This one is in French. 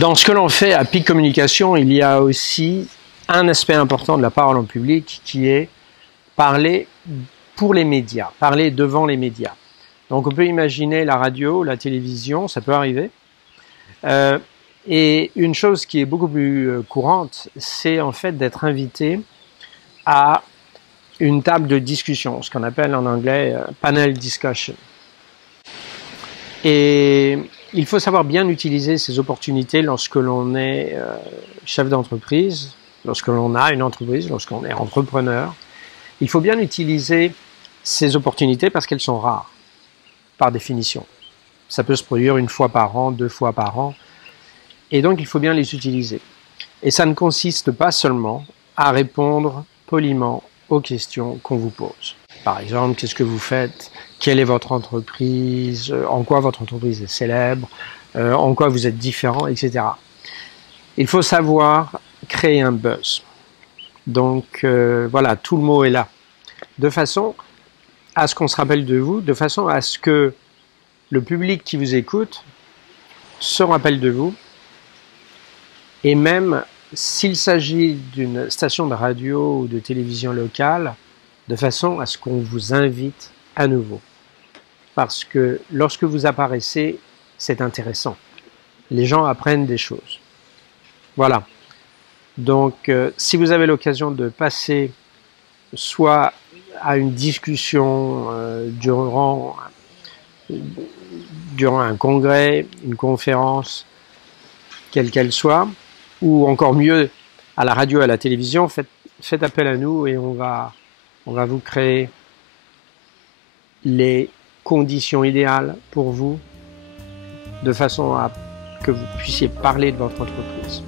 Dans ce que l'on fait à Peak Communication, il y a aussi un aspect important de la parole en public qui est parler pour les médias, parler devant les médias. Donc on peut imaginer la radio, la télévision, ça peut arriver. Et une chose qui est beaucoup plus courante, c'est en fait d'être invité à une table de discussion, ce qu'on appelle en anglais panel discussion. Et il faut savoir bien utiliser ces opportunités lorsque l'on est chef d'entreprise, lorsque l'on a une entreprise, lorsqu'on est entrepreneur. Il faut bien utiliser ces opportunités parce qu'elles sont rares, par définition. Ça peut se produire une fois par an, 2 fois par an. Et donc, il faut bien les utiliser. Et ça ne consiste pas seulement à répondre poliment aux questions qu'on vous pose. Par exemple, qu'est-ce que vous faites? Quelle est votre entreprise? En quoi votre entreprise est célèbre? En quoi vous êtes différent, etc. Il faut savoir créer un buzz. Donc, voilà, tout le mot est là. De façon à ce qu'on se rappelle de vous, de façon à ce que le public qui vous écoute se rappelle de vous. Et même s'il s'agit d'une station de radio ou de télévision locale, de façon à ce qu'on vous invite à nouveau. Parce que lorsque vous apparaissez, c'est intéressant. Les gens apprennent des choses. Voilà. Donc, si vous avez l'occasion de passer soit à une discussion durant un congrès, une conférence, quelle qu'elle soit, ou encore mieux à la radio, à la télévision, faites appel à nous et on va vous créer les conditions idéales pour vous, de façon à que vous puissiez parler de votre entreprise.